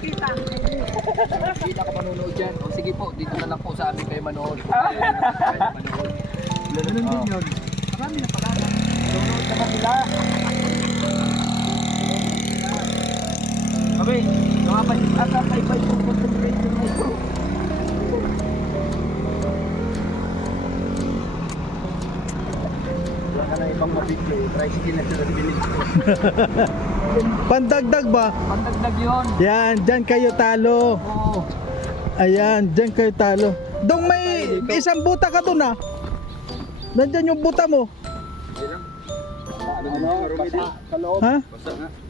makita. Hindi na ka manonood dyan. O sige po, dito na lang po sa amin kayo manood. Ganun din yun. Marami na pala. Nanonood naman nila. Kami, nakapagis ata kay Bay yung contemplation na ito. Wala ka na ibang mabiglo eh. Tricycle na sila binig ko. Pandagdag ba? Pandagdag yun. Yan, dyan kayo talo. Oo. Ayan, dyan kayo talo. Dong may isang buta ka doon ah. Nandyan yung buta mo. Sa loob. Ha?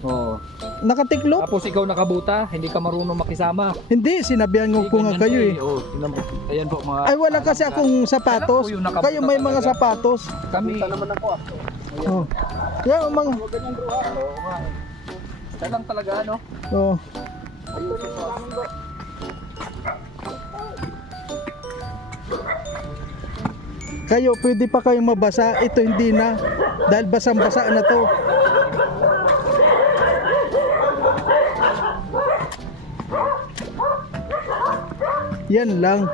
Oo. Nakatiklop? Tapos ikaw nakabuta, hindi ka marunong makisama. Hindi, sinabihan ko nga kayo eh. Oo, tingnan po. Ayan po mga... Ay wala kasi akong sapatos. Alam ko yung nakabuta Kayo may mga talaga. sapatos. Kami... Punta naman ako ah. Oh. Yan mga... Huwag ganyan bro ah. Oo nga. Siya lang talaga ano. Oh. Ayusin mo namin bro. Kayo, pwede pa kayong mabasa. Ito hindi na. Dahil basang-basa na to. Yan lang.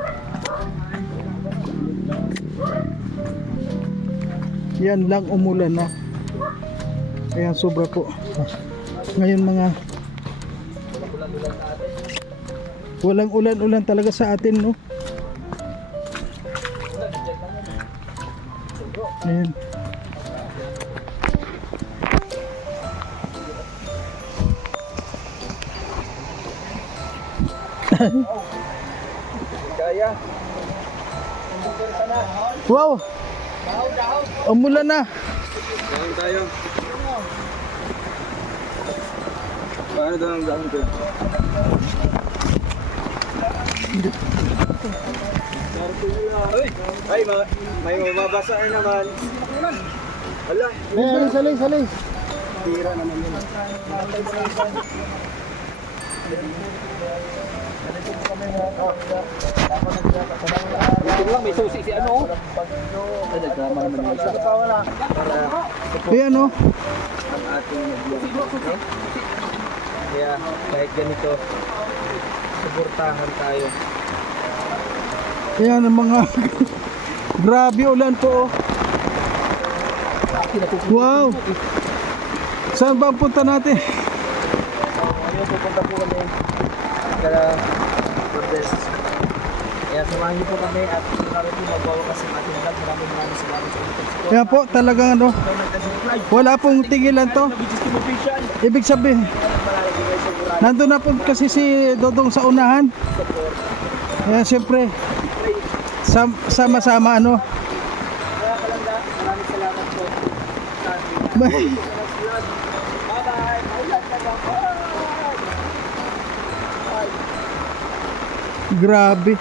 Yan lang, umulan na. Ayan, sobra po. Ngayon mga walang ulan-ulan talaga sa atin, no? Ayan. Kaya. Wow! Umulan na. Dahon tayo. Paano daw ang dahon ko? Ay, may mababasa na naman. Wala. Salay. Tira naman yun. Dito lang may susi si ano. Ay, nagdrama naman yung isa. Ayan, no? Ang ating kaya kahit ganito, suportahan tayo. Ayan ang mga grabe ulan po, oh. Wow! Saan ba ang punta natin? Ngayon pupunta po kami kaya protest. Kaya samahan niyo po kami at kami po magwawakas ang ating vlog. Maraming salamat sa inyong Ayan po, talagang ano, wala pong tigilan to. Ibig sabihin, nandun na po kasi si Dodong sa unahan. Ayan, siyempre, sama-sama ano. Maraming salamat po sa ating Bye. Grabe.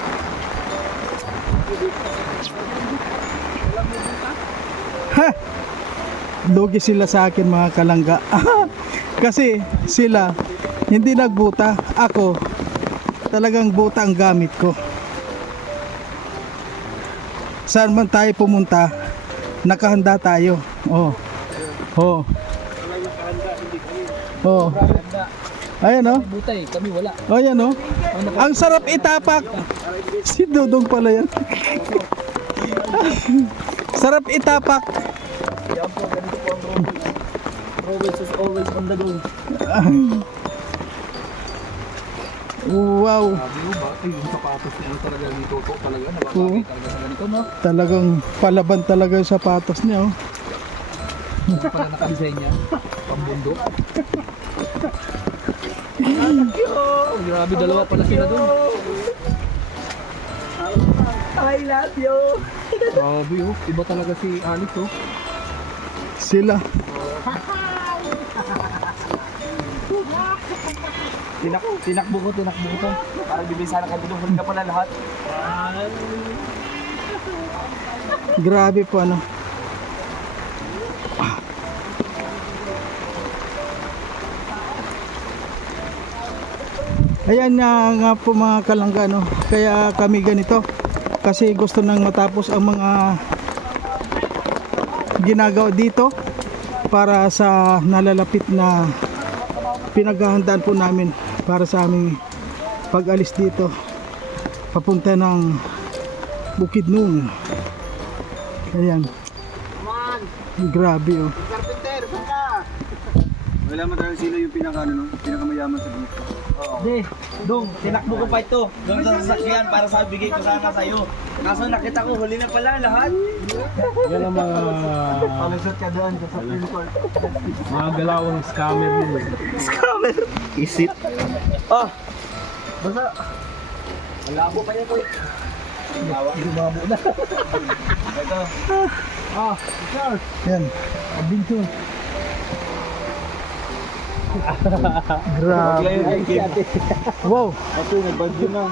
Ha! Lugi sila sa akin mga kalangga. Kasi sila hindi nagbuta. Ako talagang buta ang gamit ko. Saan man tayo pumunta, nakahanda tayo. Oh. Oh. Oh. Ayan oh. Butay, kami wala. Oh, yan oh. Ang sarap itapak. Si Dudong pala yan. Sarap itapak. Yan po, ganito po ang Robins is always on the go. Wow. Sabi mo ba, ay yung sapatos niya talaga dito to talaga. Nababagay talaga sa ganito, no? Talagang palaban talaga yung sapatos niya oh. Hindi pala nakadesign niya. Pambundok. Oh, grabe, dalawa pala sila doon. I love you. Grabe oh, iba talaga si Alex oh. Sila. Tinakbo ko. Para bibisa na kayo, huli ka pala lahat. Grabe po ano. Ayan nga po mga kalangga no. Kaya kami ganito kasi gusto nang matapos ang mga ginagawa dito para sa nalalapit na pinaghahandaan po namin para sa aming pag alis dito papunta ng Bukidnon. Ayan. Grabe oh. Carpenter, saan ka? Wala man talaga sila yung pinakamayaman sa dito. Hindi, Dong, tinakbo ko pa ito. Doon sa sasakyan para sa bigay ko sana sa'yo. Kaso nakita ko, huli na pala lahat. Yan ang mga Palagsat ka doon sa Supreme Court. mga galawang scammer nila. Scammer. Isit. Ah, basta. Malabo pa yan ko eh. Lumabo na. Ito. Ayan. Adventure. Grabe. Wow. Ito, nagbagyo na.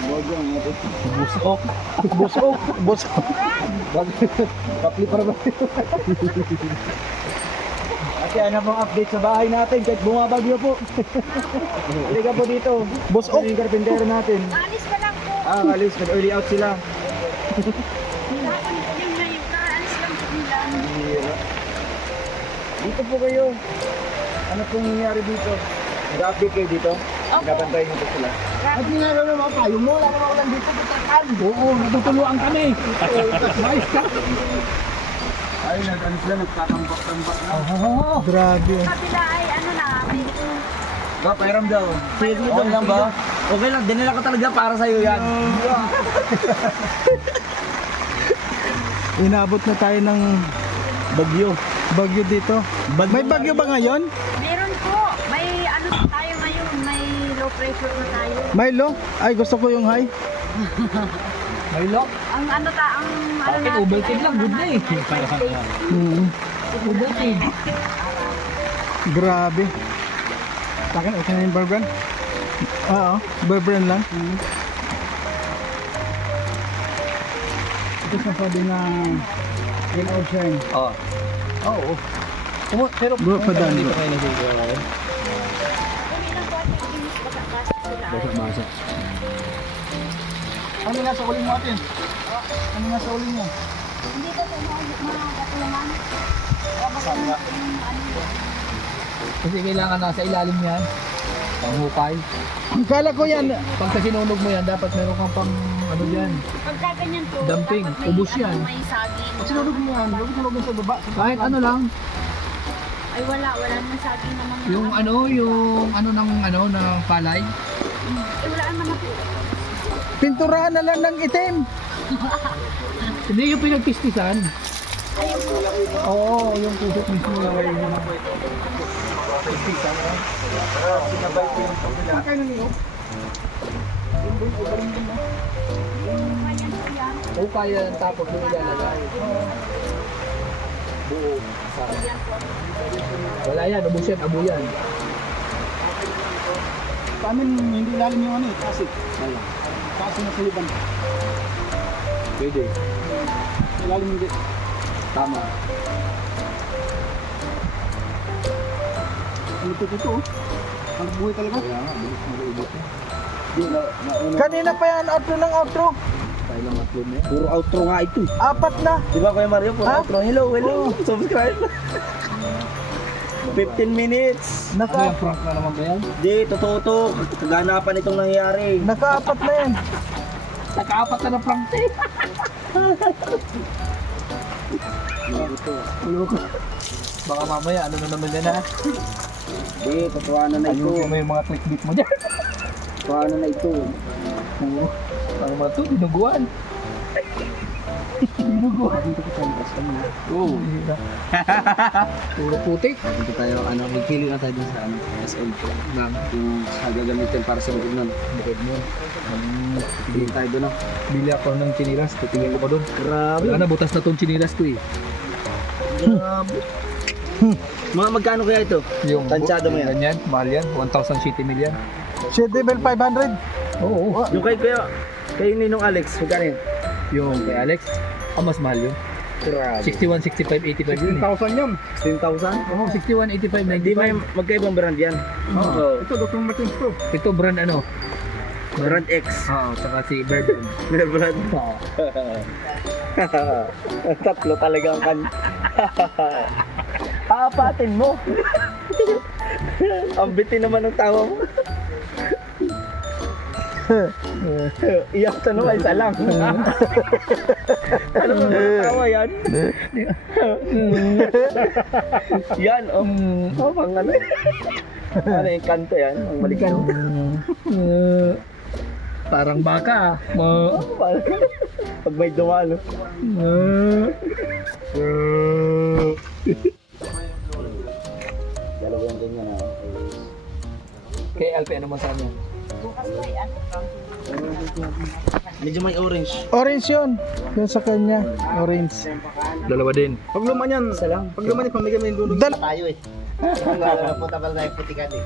Bagyo ang ito. Busok. Busok. Busok. Kapli para ba? Kasi ano pong update sa bahay natin kahit bumabagyo po. Halika po dito. Busok. Yung carpentero natin. Alis ka lang po. Alis. Nag-early out sila. Yung ngayon, kaalis lang po nila. Dito po kayo. Ano pong nangyayari dito? Nag-update kayo dito? Nagabantay nyo po sila. At ginagawa ng mga payo mo, wala naman ulan dito, tutakan. Oo, natutuluan kami. Nice ka. Ay, nag-ano sila, nagtatambak-tambak na. Grabe. Kabila ay ano na, may Ba, pairam daw. Sige, okay lang ba? Okay lang, dinala ko talaga para sa'yo yan. Inabot na tayo ng Bagyo. bagyo dito. May bagyo ba ngayon? meron po. May ano tayo ngayon, may low pressure na tayo. Milo? Ay, gusto ko yung high. Milo. Ang ano ang ano Bakit natin overtime ay lang, good na eh. 5 days. Overtime. Grabe. Sa akin, okay na yung bear brand? Oo, bear brand lang. Ito sasabi na in ocean. Oo. Oo. Pero Bro, padaan, hindi bro. pa kayo nagsigawa. Kami lang po at yung pagkakasa sila ay. Basa. Ano nasa uling mo atin? Ano nasa uling mo? Hindi ko po mga katulungan. Kasi kailangan nasa ilalim yan. Panghukay. Kala ko yan, Pagka sinunog mo yan, dapat meron kang pang ano yan. Pagka ganyan po, Dumping, dapat may, ubos yan. may saging. Sinulog mo yan, huwag sinulog sa baba. Kahit ano lang. Ay wala naman saging naman. Yung ano ng palay. Wala naman po. pinturaan na lang ng itim. Hindi yung pinagpistisan. Ayun po. Oo, yung pusok mismo na kayo naman. Kaya niyo? Ganyan po yan. O kaya tapos yung ilalagay. Buo. Sarap. Yan po. Wala yan, ubos yan, abo yan. Sa amin, hindi lalim yung ano eh, kasi. Kasi na sa liban. Pwede. Lalim hindi. Tama. Ano ito? Ang buhay talaga. Kaya nga, bilis mag-ubos yan. Kanina pa yan, outro ng outro. Tayo lang upload na yan. Puro outro nga ito. Apat na. Di ba Kuya Mario? Puro Ha? outro. Hello. Subscribe. 15 minutes. Ano yung prank na naman ba yan? Di, totoo to. Kaganapan itong nangyayari. Nakaapat na yan. Nakaapat na prank eh. Baka mamaya, ano na naman yan ha? Di, totohanan na ito. Ayusin mo yung mga clickbait mo dyan. Totohanan na ito. Oo. Ano ba ito? Dinuguan. Dinuguan. Oo. Puro putik. Dito tayo, magkili na tayo dun sa SL. Yung gagamitin para sa bukid nun. Bukod mo. Bili tayo dun. Bili ako ng chinilas. Titingin ko pa doon. Grabe. Wala na, butas na tong chinilas ko eh. Grabe. Mga magkano kaya ito? Yung Tansyado mo yan? Ganyan, mahal yan. 1,000 city million. Shade Devil 500. Oo. Yung kay Ninong Alex, magkano yun? Yung kay Alex, mas mahal yun. Grabe. 61, 65, 85 yun eh. 1,000 yun. 16,000? Oo, 61, 85, Hindi may 95. magkaibang brand yan. Oo. Ito, Dr. Martins to. Ito brand ano? Brand X. Oo, saka si Bourbon. Brand. Oo. Tatlo talagang kan. Aapatin mo. Ang bitin naman ng tawa mo. Iyak na naman, isa lang. Ano ba tawa yan? Yan, oh, pang ano. Ano yung kanto yan? Ang malikan. Parang baka. Pag may dumalo. Dalawang ganyan na. Kay Alpe, ano man sa kanya? Bukas po yan. Medyo may orange. Orange yun. Yung sa kanya. Orange. Dalawa din. Pag luman yan, pag luman yan, pamigay mo yung dulog. Tayo eh. Punta pala tayo putikan eh.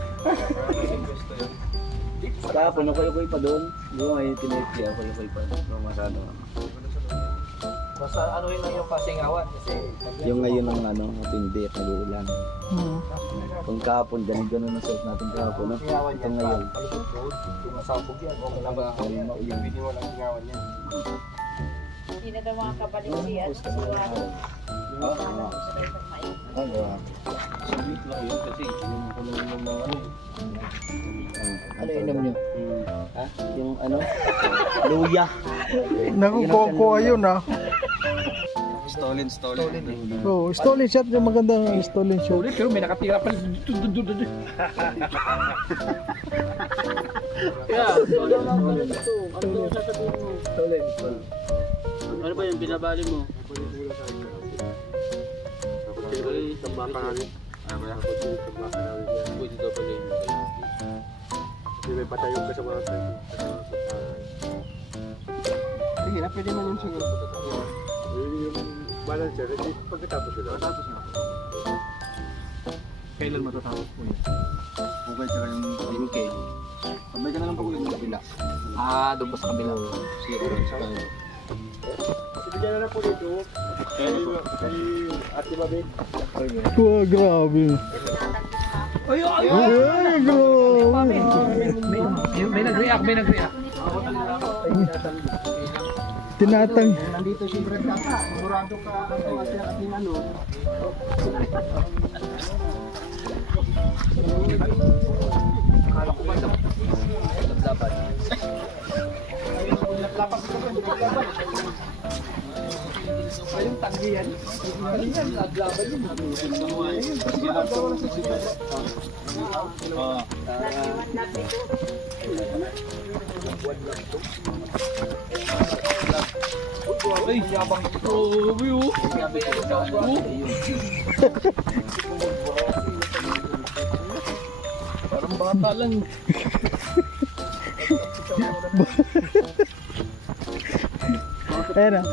Kahapon, okay pa doon. Di ba ngayon tinipli ako, okay pa doon. Masyado. Basta ano yun lang yung pasingawan. Kasi Yung ngayon ang ano, matindi at nag-uulan. Hmm. Kung kahapon, ganun na suot natin kahapon. No? Ito ngayon. kung masabog yan, okay na ba? Hindi na daw mga kabalisi at sigurado. Sweet lang yun kasi yung kulong ng mga ano. Ano inom nyo? Ha? Yung ano? Luya. Naku, kuha yun ah. Stolen. Oh, stolen shot yung maganda stolen shot. Ulit, pero may nakatira pa rin. Yeah, solo lang pala dito. Ano daw sasabihin mo? Ano ba yung binabali mo? Sige na, pwede man yun siguro. Kailan matatapos po yun? Okay, tsaka yung okay. Sabay ka na lang pag-uwi ng kabila. Ah, doon pa sa kabila. Sige, orange tayo. Wow, grabe. Ay, ay, Ay, grabe. may nag-react, may nag-react. Tinatang. Nandito si Brad Kaka, sigurado ka ang ating ano. Ayun, tanggihan. Kanina, naglaban yun. Ay, yabang ito. Parang bata lang. Ayan ah.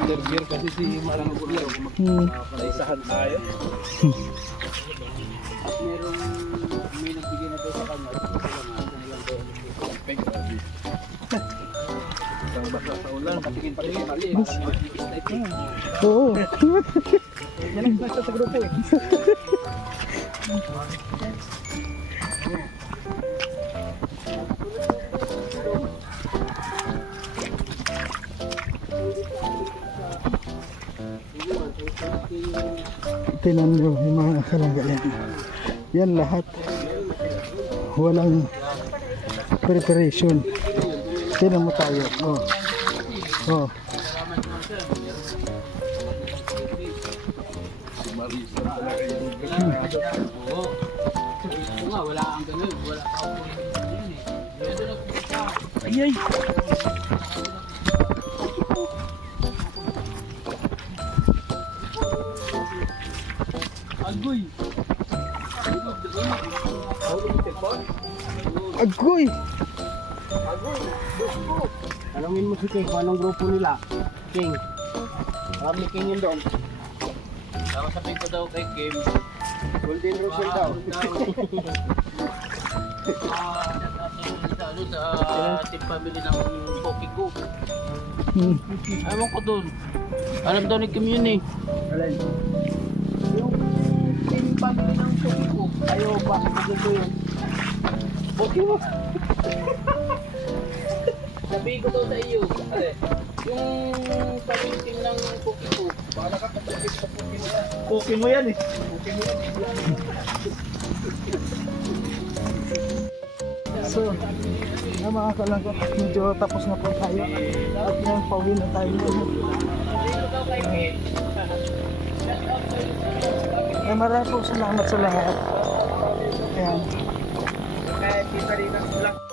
Undergear kasi si Marang Gulio. Hmm. Naisahan tayo. May nagbigay na tayo sa kanya. Isang basa sa ulan. Patingin-patingin mali. Oo. Yan ang basta sa grupo eh. Tinan nyo yung mga kalangga yan. Yan lahat. Walang preparation. Tinan mo tayo. Oh. Oh. Ay, ay. Agoy. Agoy! Tanungin mo si King kung anong grupo nila. King. Marami King yun doon. Tapos sabihin ko daw kay Kim. Golden Russell daw. Sa team family ng Poki ko. Hmm. Ewan ko doon. Alam daw ni Kim yun eh. Alin? Yung team family ng Poki ko. Ayaw ba? Sabihin ko yun. Poki mo. Sabihin ko daw sa iyo. Yung family team ng Poki ko. Bahala ka pag sa Poki mo yan. Poki mo yan eh. So, mga kalangga, medyo tapos na po tayo. At yan, pauwi na tayo. Maraming po salamat sa lahat. Ayan.